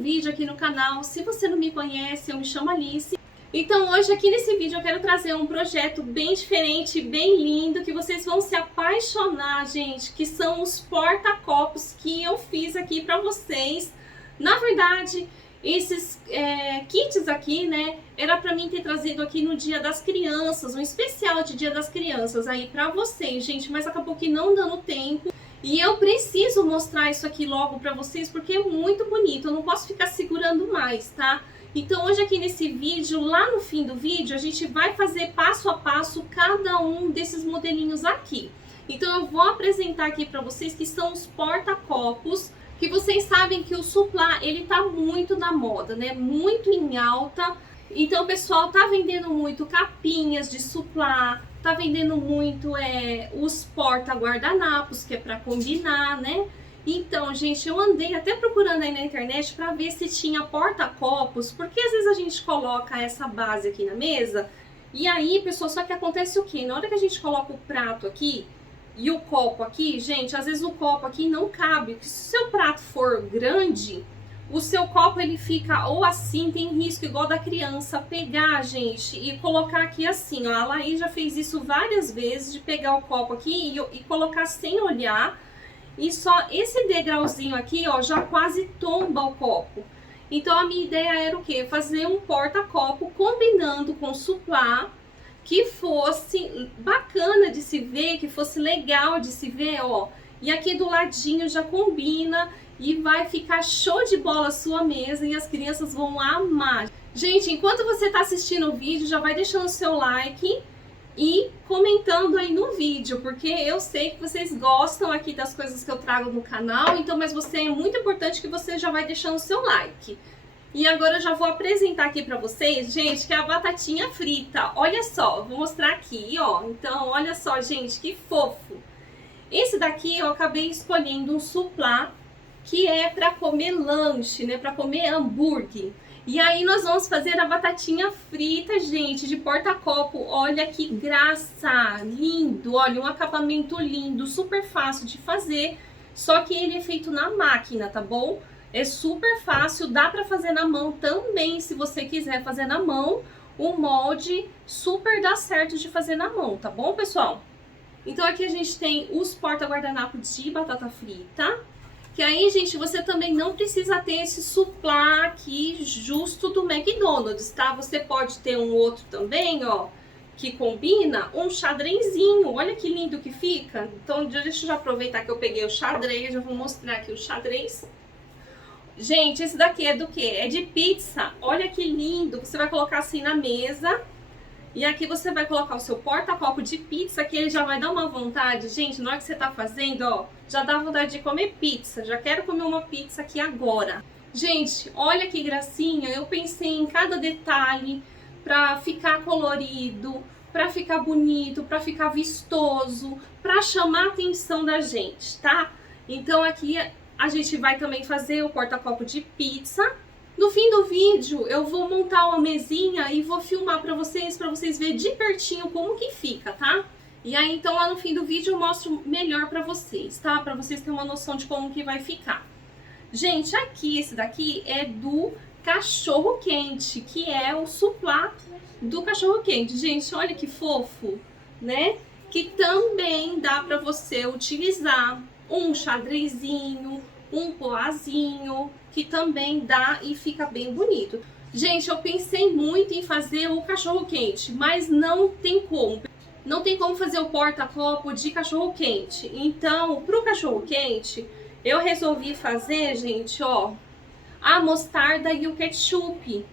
vídeo aqui no canal. Se você não me conhece, eu me chamo Alice. Então hoje aqui nesse vídeo eu quero trazer um projeto bem diferente, bem lindo, que vocês vão se apaixonar, gente, que são os porta-copos que eu fiz aqui pra vocês. Na verdade, esses kits aqui, né, era pra mim ter trazido aqui no Dia das Crianças, um especial de Dia das Crianças aí pra vocês, gente, mas acabou que não dando tempo. E eu preciso mostrar isso aqui logo pra vocês porque é muito bonito, eu não posso ficar segurando mais, tá? Então hoje aqui nesse vídeo, lá no fim do vídeo, a gente vai fazer passo a passo cada um desses modelinhos aqui. Então eu vou apresentar aqui pra vocês que são os porta-copos, que vocês sabem que o suplá, ele tá muito na moda, né? Muito em alta. Então o pessoal tá vendendo muito capinhas de suplá, tá vendendo muito os porta-guardanapos, que é pra combinar, né? Então, gente, eu andei até procurando aí na internet pra ver se tinha porta-copos, porque às vezes a gente coloca essa base aqui na mesa, e aí, pessoal, só que acontece o quê? Na hora que a gente coloca o prato aqui e o copo aqui, gente, às vezes o copo aqui não cabe, porque se o seu prato for grande, o seu copo ele fica ou assim, tem risco igual da criança pegar, gente, e colocar aqui assim, ó. A Laís já fez isso várias vezes, de pegar o copo aqui e colocar sem olhar, e só esse degrauzinho aqui, ó, já quase tomba o copo. Então a minha ideia era o quê? Fazer um porta-copo combinando com suplá, que fosse bacana de se ver, que fosse legal de se ver, ó. E aqui do ladinho já combina e vai ficar show de bola a sua mesa e as crianças vão amar. Gente, enquanto você tá assistindo o vídeo, já vai deixando o seu like e comentando aí no vídeo, porque eu sei que vocês gostam aqui das coisas que eu trago no canal, então, mas você é muito importante que você já vai deixando o seu like. E agora eu já vou apresentar aqui pra vocês, gente, que é a batatinha frita. Olha só, vou mostrar aqui, ó. Então, olha só, gente, que fofo. Esse daqui eu acabei escolhendo um suplá, que é pra comer lanche, né, pra comer hambúrguer. E aí nós vamos fazer a batatinha frita, gente, de porta-copo. Olha que graça, lindo, olha, um acabamento lindo, super fácil de fazer, só que ele é feito na máquina, tá bom? É super fácil, dá pra fazer na mão também, se você quiser fazer na mão, o molde super dá certo de fazer na mão, tá bom, pessoal? Então aqui a gente tem os porta-guardanapo de batata frita, que aí, gente, você também não precisa ter esse suplá aqui justo do McDonald's, tá? Você pode ter um outro também, ó, que combina, um xadrezinho. Olha que lindo que fica. Então, deixa eu já aproveitar que eu peguei o xadrez, já vou mostrar aqui o xadrez. Gente, esse daqui é do quê? É de pizza. Olha que lindo. Você vai colocar assim na mesa. E aqui você vai colocar o seu porta-copo de pizza, que ele já vai dar uma vontade. Gente, na hora que você tá fazendo, ó, já dá vontade de comer pizza. Já quero comer uma pizza aqui agora. Gente, olha que gracinha. Eu pensei em cada detalhe pra ficar colorido, pra ficar bonito, pra ficar vistoso, pra chamar a atenção da gente, tá? Então aqui a gente vai também fazer o porta-copo de pizza. No fim do vídeo eu vou montar uma mesinha e vou filmar pra vocês verem de pertinho como que fica, tá? E aí então lá no fim do vídeo eu mostro melhor pra vocês, tá? Pra vocês terem uma noção de como que vai ficar. Gente, aqui, esse daqui é do cachorro quente, que é o suplá do cachorro quente. Gente, olha que fofo, né? Que também dá pra você utilizar um xadrezinho, um poazinho, que também dá e fica bem bonito. Gente, eu pensei muito em fazer o cachorro quente, mas não tem como. Não tem como fazer o porta-copo de cachorro quente. Então, pro cachorro quente, eu resolvi fazer, gente, ó, a mostarda e o ketchup.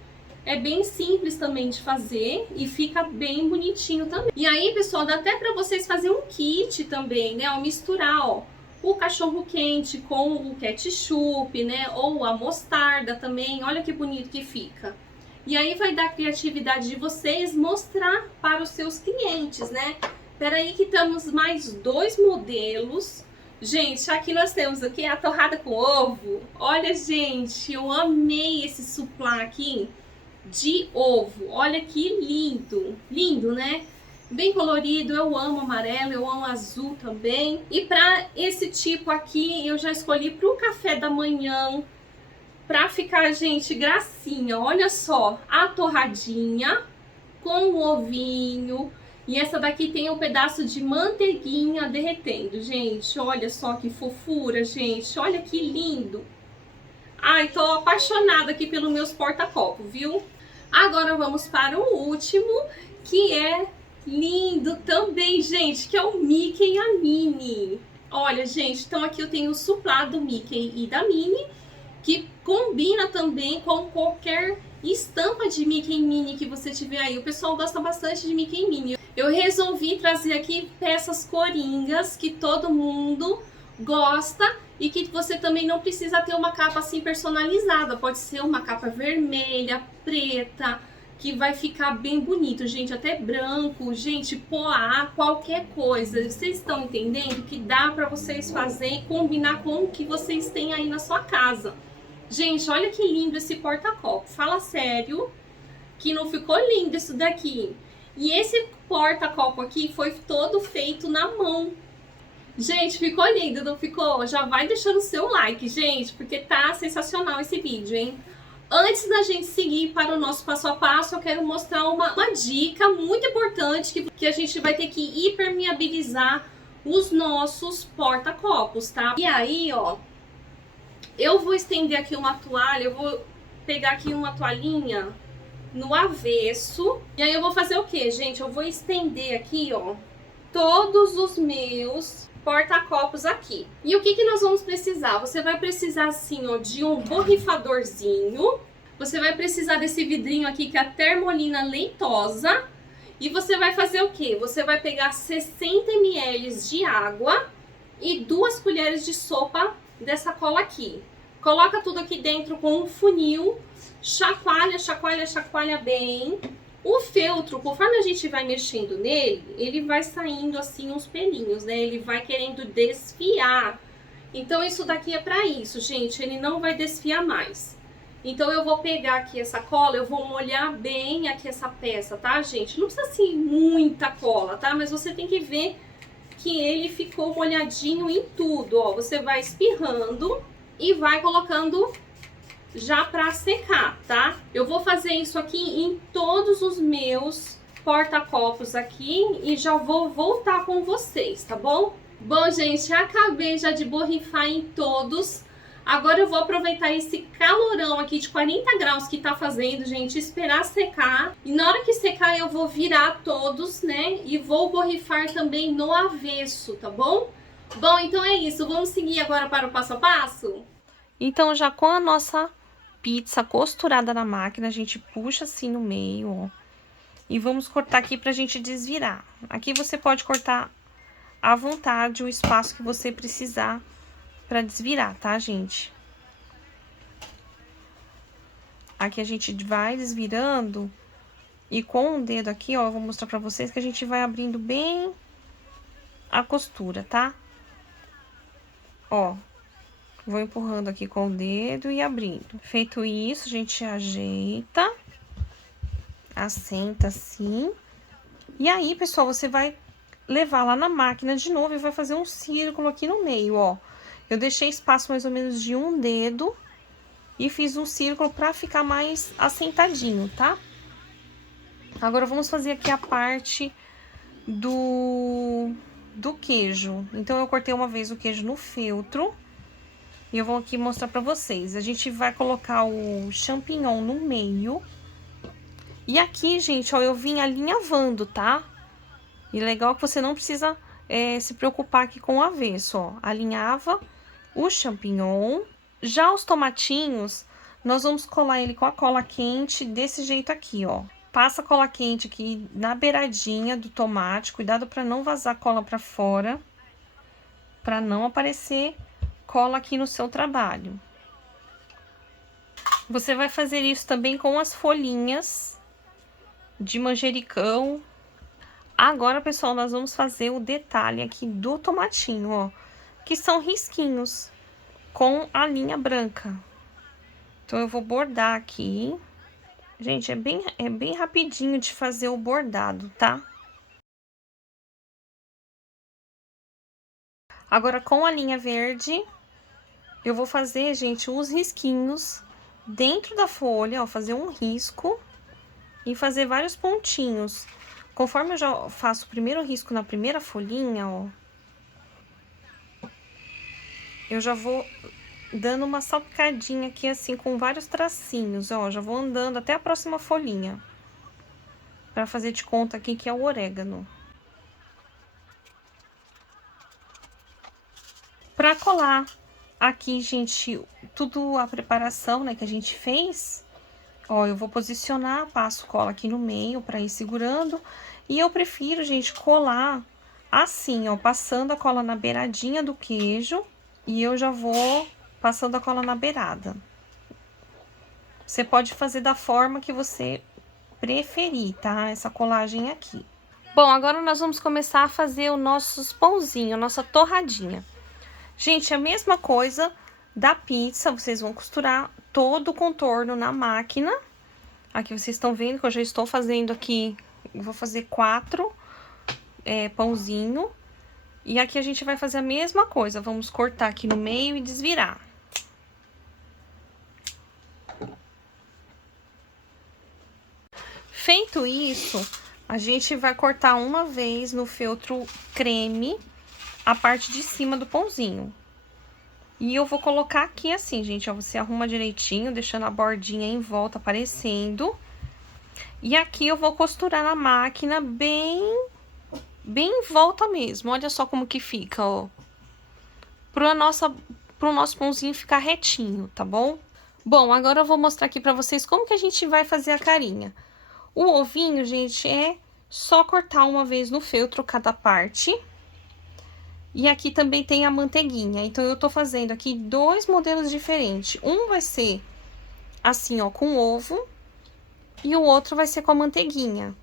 É bem simples também de fazer e fica bem bonitinho também. E aí, pessoal, dá até pra vocês fazerem um kit também, né? Ao misturar, ó, o cachorro quente com o ketchup, né? Ou a mostarda também. Olha que bonito que fica. E aí vai dar a criatividade de vocês mostrar para os seus clientes, né? Peraí que temos mais dois modelos. Gente, aqui nós temos aqui a torrada com ovo. Olha, gente, eu amei esse suplá aqui de ovo. Olha que lindo. Lindo, né? Bem colorido, eu amo amarelo, eu amo azul também. E para esse tipo aqui, eu já escolhi para o café da manhã, pra ficar, gente, gracinha. Olha só, a torradinha com o ovinho. E essa daqui tem um pedaço de manteiguinha derretendo, gente. Olha só que fofura, gente. Olha que lindo. Ai, tô apaixonada aqui pelos meus porta-copos, viu? Agora vamos para o último, que é lindo também, gente, que é o Mickey e a Minnie. Olha, gente, então aqui eu tenho o suplá do Mickey e da Minnie, que combina também com qualquer estampa de Mickey e Minnie que você tiver aí. O pessoal gosta bastante de Mickey e Minnie. Eu resolvi trazer aqui peças coringas que todo mundo gosta e que você também não precisa ter uma capa assim personalizada. Pode ser uma capa vermelha, preta, que vai ficar bem bonito, gente, até branco, gente, poá, qualquer coisa. Vocês estão entendendo que dá para vocês fazer e combinar com o que vocês têm aí na sua casa. Gente, olha que lindo esse porta-copo. Fala sério que não ficou lindo isso daqui. E esse porta-copo aqui foi todo feito na mão. Gente, ficou lindo, não ficou? Já vai deixando o seu like, gente, porque tá sensacional esse vídeo, hein? Antes da gente seguir para o nosso passo a passo, eu quero mostrar uma dica muito importante que a gente vai ter que impermeabilizar os nossos porta-copos, tá? E aí, ó, eu vou estender aqui uma toalha, eu vou pegar aqui uma toalhinha no avesso. E aí eu vou fazer o que, gente? Eu vou estender aqui, ó, todos os meus porta-copos aqui. E o que nós vamos precisar? Você vai precisar, assim, ó, de um borrifadorzinho. Você vai precisar desse vidrinho aqui, que é a Termolina leitosa. E você vai fazer o que? Você vai pegar 60 ml de água e 2 colheres de sopa dessa cola aqui. Coloca tudo aqui dentro com um funil, chacoalha, chacoalha, chacoalha bem. O feltro, conforme a gente vai mexendo nele, ele vai saindo assim uns pelinhos, né? Ele vai querendo desfiar. Então isso daqui é pra isso, gente, ele não vai desfiar mais. Então eu vou pegar aqui essa cola, eu vou molhar bem aqui essa peça, tá, gente? Não precisa assim muita cola, tá? Mas você tem que ver que ele ficou molhadinho em tudo, ó. Você vai espirrando e vai colocando já pra secar, tá? Eu vou fazer isso aqui em todos os meus porta-copos aqui e já vou voltar com vocês, tá bom? Bom, gente, acabei já de borrifar em todos. Agora eu vou aproveitar esse calorão aqui de 40 graus que tá fazendo, gente, esperar secar. E na hora que secar eu vou virar todos, né? E vou borrifar também no avesso, tá bom? Bom, então é isso. Vamos seguir agora para o passo a passo? Então, já com a nossa pizza costurada na máquina, a gente puxa assim no meio, ó. E vamos cortar aqui pra gente desvirar. Aqui você pode cortar à vontade o espaço que você precisar pra desvirar, tá, gente? Aqui a gente vai desvirando e com o dedo aqui, ó, eu vou mostrar pra vocês que a gente vai abrindo bem a costura, tá? Ó, vou empurrando aqui com o dedo e abrindo. Feito isso, a gente ajeita, assenta assim. E aí, pessoal, você vai levar lá na máquina de novo e vai fazer um círculo aqui no meio, ó. Eu deixei espaço mais ou menos de um dedo e fiz um círculo pra ficar mais assentadinho, tá? Agora, vamos fazer aqui a parte do queijo. Então, eu cortei uma vez o queijo no feltro. E eu vou aqui mostrar pra vocês. A gente vai colocar o champignon no meio. E aqui, gente, ó, eu vim alinhavando, tá? E legal que você não precisa se preocupar aqui com o avesso, ó. Alinhava o champignon. Já os tomatinhos, nós vamos colar ele com a cola quente desse jeito aqui, ó. Passa a cola quente aqui na beiradinha do tomate. Cuidado pra não vazar cola pra fora. Pra não aparecer cola aqui no seu trabalho. Você vai fazer isso também com as folhinhas de manjericão. Agora, pessoal, nós vamos fazer o detalhe aqui do tomatinho, ó, que são risquinhos com a linha branca. Então, eu vou bordar aqui. Gente, é bem rapidinho de fazer o bordado, tá? Agora, com a linha verde, eu vou fazer, gente, os risquinhos dentro da folha, ó, fazer um risco e fazer vários pontinhos. Conforme eu já faço o primeiro risco na primeira folhinha, ó, eu já vou dando uma salpicadinha aqui, assim, com vários tracinhos, ó. Já vou andando até a próxima folhinha. Pra fazer de conta aqui que é o orégano. Pra colar aqui, gente, tudo a preparação, né, que a gente fez. Ó, eu vou posicionar, passo cola aqui no meio pra ir segurando. E eu prefiro, gente, colar assim, ó, passando a cola na beiradinha do queijo. E eu já vou passando a cola na beirada. Você pode fazer da forma que você preferir, tá? Essa colagem aqui. Bom, agora nós vamos começar a fazer os nossos pãozinhos, nossa torradinha. Gente, a mesma coisa da pizza, vocês vão costurar todo o contorno na máquina. Aqui vocês estão vendo que eu já estou fazendo aqui, eu vou fazer 4 pãozinho. E aqui a gente vai fazer a mesma coisa, vamos cortar aqui no meio e desvirar. Feito isso, a gente vai cortar uma vez no feltro creme a parte de cima do pãozinho. E eu vou colocar aqui assim, gente, ó, você arruma direitinho, deixando a bordinha em volta aparecendo. E aqui eu vou costurar na máquina bem em volta mesmo, olha só como que fica, ó. Pro nosso pãozinho ficar retinho, tá bom? Bom, agora eu vou mostrar aqui pra vocês como que a gente vai fazer a carinha. O ovinho, gente, é só cortar uma vez no feltro cada parte. E aqui também tem a manteiguinha. Então, eu tô fazendo aqui 2 modelos diferentes. Um vai ser assim, ó, com ovo. E o outro vai ser com a manteiguinha.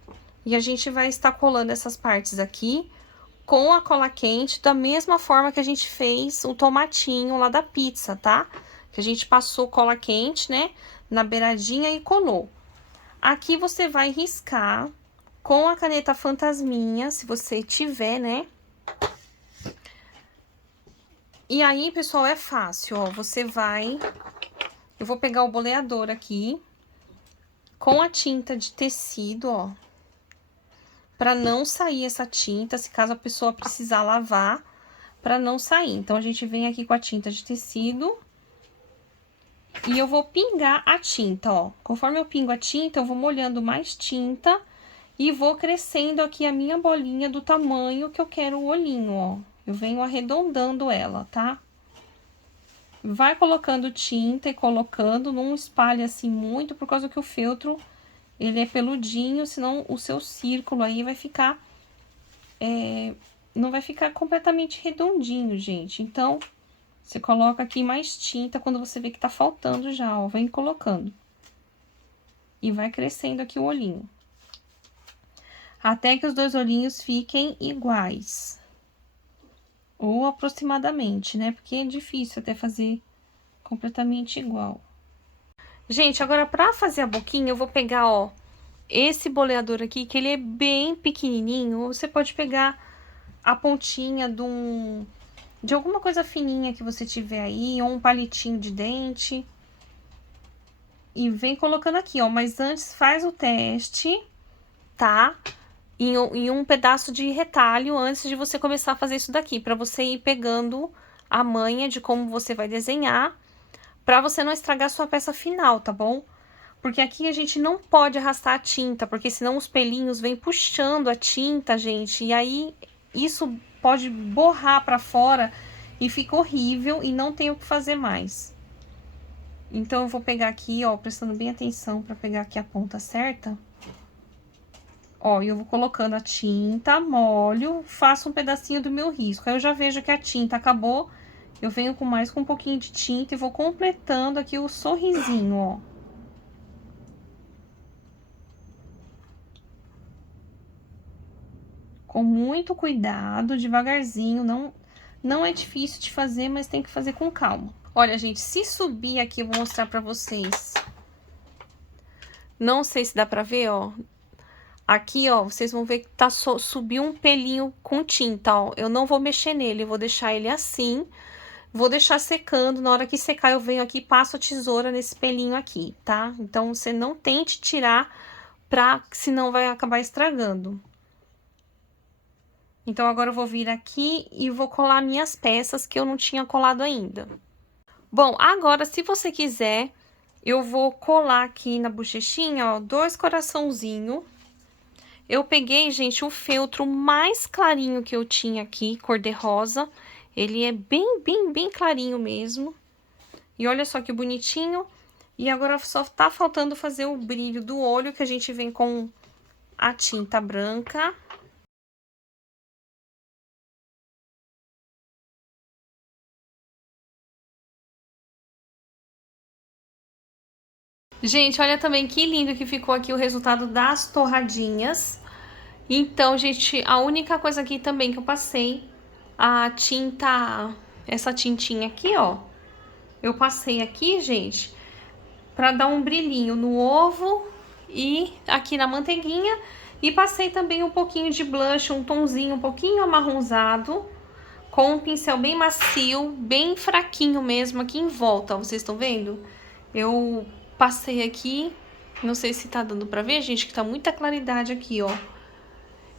E a gente vai estar colando essas partes aqui com a cola quente, da mesma forma que a gente fez o tomatinho lá da pizza, tá? Que a gente passou cola quente, né, na beiradinha e colou. Aqui você vai riscar com a caneta fantasminha, se você tiver, né? E aí, pessoal, é fácil, ó, você vai... Eu vou pegar o boleador aqui, com a tinta de tecido, ó, pra não sair essa tinta, se caso a pessoa precisar lavar, pra não sair. Então, a gente vem aqui com a tinta de tecido... E eu vou pingar a tinta, ó. Conforme eu pingo a tinta, eu vou molhando mais tinta e vou crescendo aqui a minha bolinha do tamanho que eu quero o olhinho, ó. Eu venho arredondando ela, tá? Vai colocando tinta e colocando, não espalha assim muito, por causa que o feltro, ele é peludinho, senão o seu círculo aí vai ficar... não vai ficar completamente redondinho, gente. Então... Você coloca aqui mais tinta quando você vê que tá faltando já, ó. Vem colocando. E vai crescendo aqui o olhinho. Até que os 2 olhinhos fiquem iguais. Ou aproximadamente, né? Porque é difícil até fazer completamente igual. Gente, agora pra fazer a boquinha, eu vou pegar, ó, esse boleador aqui, que ele é bem pequenininho. Ou você pode pegar a pontinha de alguma coisa fininha que você tiver aí, ou um palitinho de dente. E vem colocando aqui, ó. Mas antes faz o teste, tá? Em um pedaço de retalho antes de você começar a fazer isso daqui. Pra você ir pegando a manha de como você vai desenhar. Pra você não estragar a sua peça final, tá bom? Porque aqui a gente não pode arrastar a tinta, porque senão os pelinhos vêm puxando a tinta, gente. E aí, isso... pode borrar pra fora e fica horrível e não tem o que fazer mais. Então, eu vou pegar aqui, ó, prestando bem atenção pra pegar aqui a ponta certa. Ó, e eu vou colocando a tinta, molho, faço um pedacinho do meu risco. Aí eu já vejo que a tinta acabou, eu venho com um pouquinho de tinta e vou completando aqui o sorrisinho, ó. Com muito cuidado, devagarzinho, não é difícil de fazer, mas tem que fazer com calma. Olha, gente, se subir aqui, eu vou mostrar pra vocês. Não sei se dá pra ver, ó. Aqui, ó, vocês vão ver que subiu um pelinho com tinta, ó. Eu não vou mexer nele, eu vou deixar ele assim. Vou deixar secando, na hora que secar eu venho aqui e passo a tesoura nesse pelinho aqui, tá? Então, você não tente tirar, senão vai acabar estragando. Então, agora eu vou vir aqui e vou colar minhas peças que eu não tinha colado ainda. Bom, agora, se você quiser, eu vou colar aqui na bochechinha, ó, 2 coraçãozinhos. Eu peguei, gente, o feltro mais clarinho que eu tinha aqui, cor de rosa. Ele é bem clarinho mesmo. E olha só que bonitinho. E agora só tá faltando fazer o brilho do olho, que a gente vem com a tinta branca. Gente, olha também que lindo que ficou aqui o resultado das torradinhas. Então, gente, a única coisa aqui também que eu passei, a tinta, essa tintinha aqui, ó. Eu passei aqui, gente, pra dar um brilhinho no ovo e aqui na manteiguinha. E passei também um pouquinho de blush, um tonzinho um pouquinho amarronzado, com um pincel bem macio, bem fraquinho mesmo aqui em volta, ó, vocês estão vendo? Eu passei aqui, não sei se tá dando pra ver, gente, que tá muita claridade aqui, ó.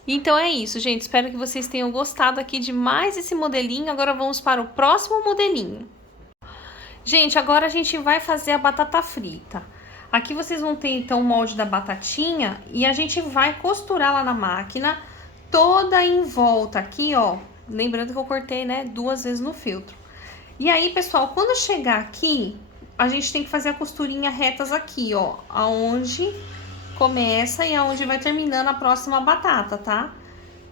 Então é isso, gente, espero que vocês tenham gostado aqui de mais esse modelinho. Agora vamos para o próximo modelinho. Gente, agora a gente vai fazer a batata frita. Aqui vocês vão ter, então, o molde da batatinha e a gente vai costurar lá na máquina, toda em volta aqui, ó. Lembrando que eu cortei, né, 2 vezes no feltro. E aí, pessoal, quando chegar aqui, a gente tem que fazer a costurinha retas aqui, ó, aonde começa e aonde vai terminando a próxima batata, tá?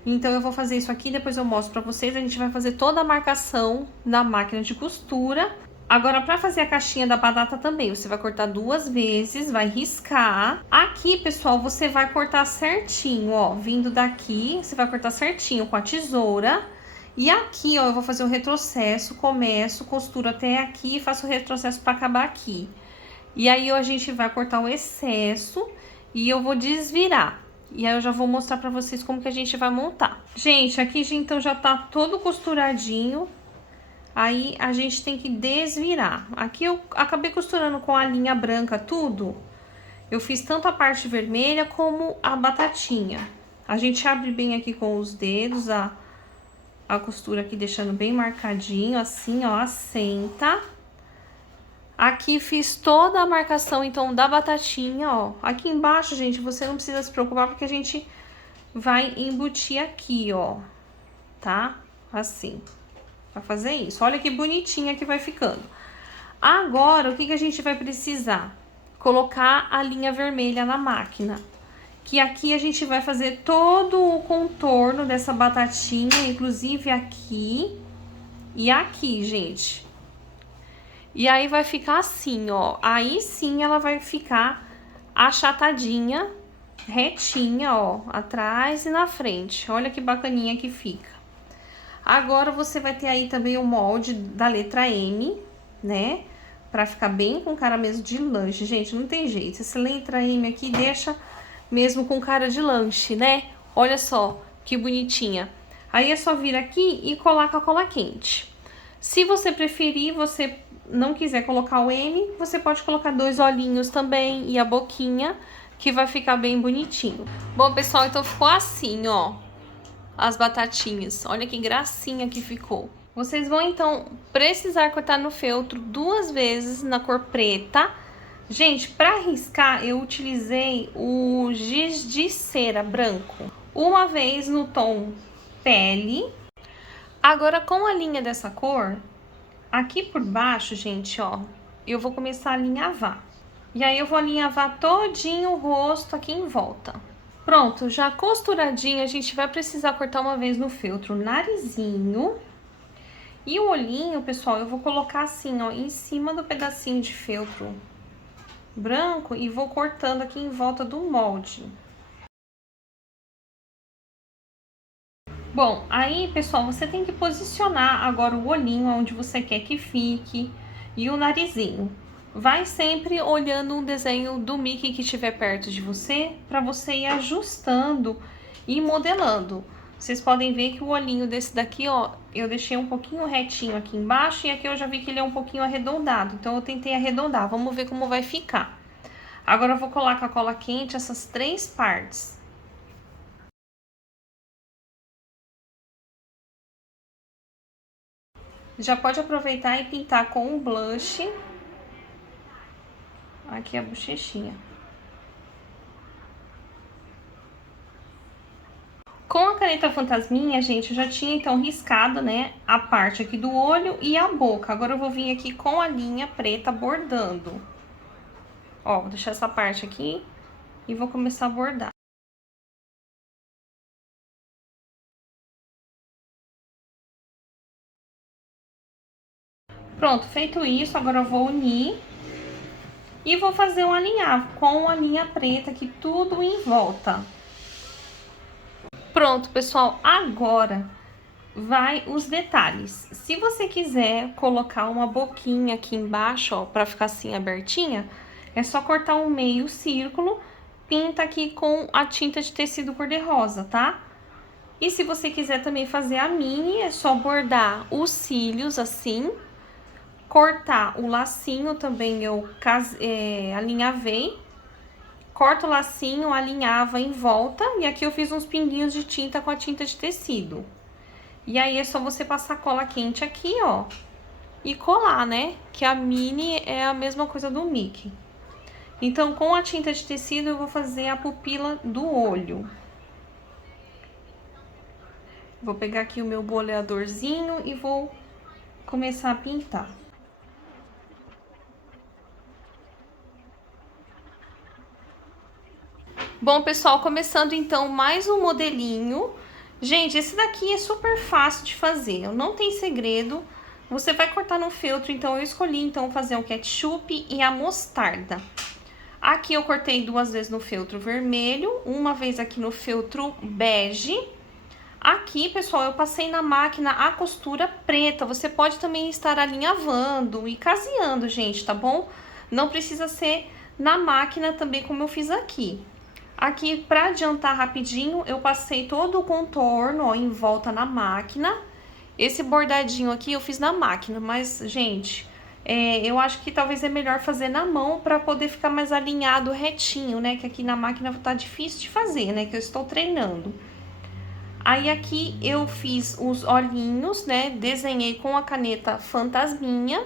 Então, eu vou fazer isso aqui, depois eu mostro pra vocês. A gente vai fazer toda a marcação na máquina de costura. Agora, pra fazer a caixinha da batata também, você vai cortar 2 vezes, vai riscar. Aqui, pessoal, você vai cortar certinho, ó, vindo daqui, você vai cortar certinho com a tesoura. E aqui, ó, eu vou fazer o retrocesso, começo, costuro até aqui e faço o retrocesso pra acabar aqui. E aí, ó, a gente vai cortar o excesso e eu vou desvirar. E aí, eu já vou mostrar pra vocês como que a gente vai montar. Gente, aqui, então, já tá todo costuradinho. Aí, a gente tem que desvirar. Aqui, eu acabei costurando com a linha branca tudo. Eu fiz tanto a parte vermelha como a batatinha. A gente abre bem aqui com os dedos, a costura aqui deixando bem marcadinho, assim, ó, assenta. Aqui fiz toda a marcação, então, da batatinha, ó. Aqui embaixo, gente, você não precisa se preocupar, porque a gente vai embutir aqui, ó, tá? Assim. Pra fazer isso. Olha que bonitinha que vai ficando. Agora, o que a gente vai precisar? Colocar a linha vermelha na máquina. Que aqui a gente vai fazer todo o contorno dessa batatinha, inclusive aqui e aqui, gente. E aí vai ficar assim, ó. Aí sim ela vai ficar achatadinha, retinha, ó. Atrás e na frente. Olha que bacaninha que fica. Agora, você vai ter aí também o molde da letra M, né? Pra ficar bem com cara mesmo de lanche. Gente, não tem jeito. Essa letra M aqui deixa mesmo com cara de lanche, né? Olha só que bonitinha. Aí é só vir aqui e colar com a cola quente. Se você preferir, você não quiser colocar o M, você pode colocar 2 olhinhos também e a boquinha, que vai ficar bem bonitinho. Bom, pessoal, então ficou assim, ó. As batatinhas, olha que gracinha que ficou. Vocês vão, então, precisar cortar no feltro 2 vezes na cor preta. Gente, pra riscar, eu utilizei o giz de cera branco. Uma vez no tom pele. Agora, com a linha dessa cor, aqui por baixo, gente, ó, eu vou começar a alinhavar. E aí, eu vou alinhavar todinho o rosto aqui em volta. Pronto, já costuradinho, a gente vai precisar cortar uma vez no feltro o narizinho. E o olhinho, pessoal, eu vou colocar assim, ó, em cima do pedacinho de feltro branco e vou cortando aqui em volta do molde. Bom, aí, pessoal, você tem que posicionar agora o olhinho onde você quer que fique e o narizinho. Vai sempre olhando um desenho do Mickey que estiver perto de você, para você ir ajustando e modelando. Vocês podem ver que o olhinho desse daqui, ó, eu deixei um pouquinho retinho aqui embaixo e aqui eu já vi que ele é um pouquinho arredondado. Então, eu tentei arredondar. Vamos ver como vai ficar. Agora, eu vou colar com a cola quente essas 3 partes. Já pode aproveitar e pintar com um blush. Aqui a bochechinha. Com a caneta fantasminha, gente, eu já tinha então riscado, né, a parte aqui do olho e a boca. Agora eu vou vir aqui com a linha preta bordando. Ó, vou deixar essa parte aqui e vou começar a bordar. Pronto, feito isso, agora eu vou unir e vou fazer um alinhavo com a linha preta aqui tudo em volta. Pronto, pessoal, agora vai os detalhes. Se você quiser colocar uma boquinha aqui embaixo, ó, pra ficar assim abertinha, é só cortar um meio círculo, pinta aqui com a tinta de tecido cor-de-rosa, tá? E se você quiser também fazer a mini, é só bordar os cílios assim, cortar o lacinho também, eu alinhavei. Corto o lacinho, alinhava em volta e aqui eu fiz uns pinguinhos de tinta com a tinta de tecido. E aí é só você passar cola quente aqui, ó, e colar, né? Que a mini é a mesma coisa do Mickey. Então, com a tinta de tecido eu vou fazer a pupila do olho. Vou pegar aqui o meu boleadorzinho e vou começar a pintar. Bom, pessoal, começando então mais um modelinho. Gente, esse daqui é super fácil de fazer, não tem segredo. Você vai cortar no feltro, então eu escolhi então fazer o ketchup e a mostarda. Aqui eu cortei 2 vezes no feltro vermelho, uma vez aqui no feltro bege. Aqui, pessoal, eu passei na máquina a costura preta. Você pode também estar alinhavando e caseando, gente, tá bom? Não precisa ser na máquina também como eu fiz aqui. Aqui, pra adiantar rapidinho, eu passei todo o contorno, ó, em volta na máquina. Esse bordadinho aqui eu fiz na máquina, mas, gente, eu acho que talvez é melhor fazer na mão pra poder ficar mais alinhado retinho, né? Que aqui na máquina tá difícil de fazer, né? Que eu estou treinando. Aí, aqui eu fiz os olhinhos, né? Desenhei com a caneta fantasminha.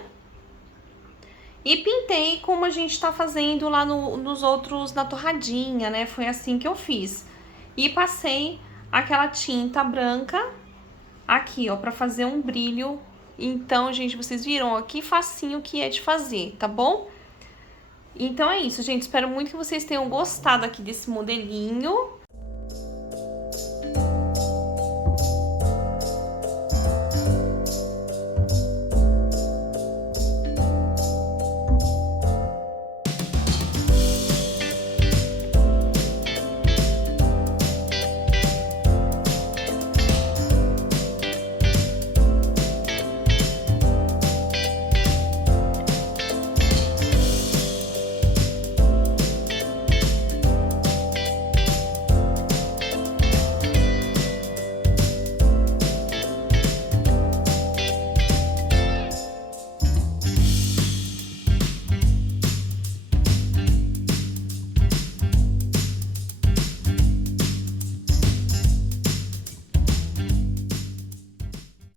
E pintei como a gente tá fazendo lá nos outros, na torradinha, né? Foi assim que eu fiz. E passei aquela tinta branca aqui, ó, pra fazer um brilho. Então, gente, vocês viram, ó, que facinho que é de fazer, tá bom? Então é isso, gente. Espero muito que vocês tenham gostado aqui desse modelinho.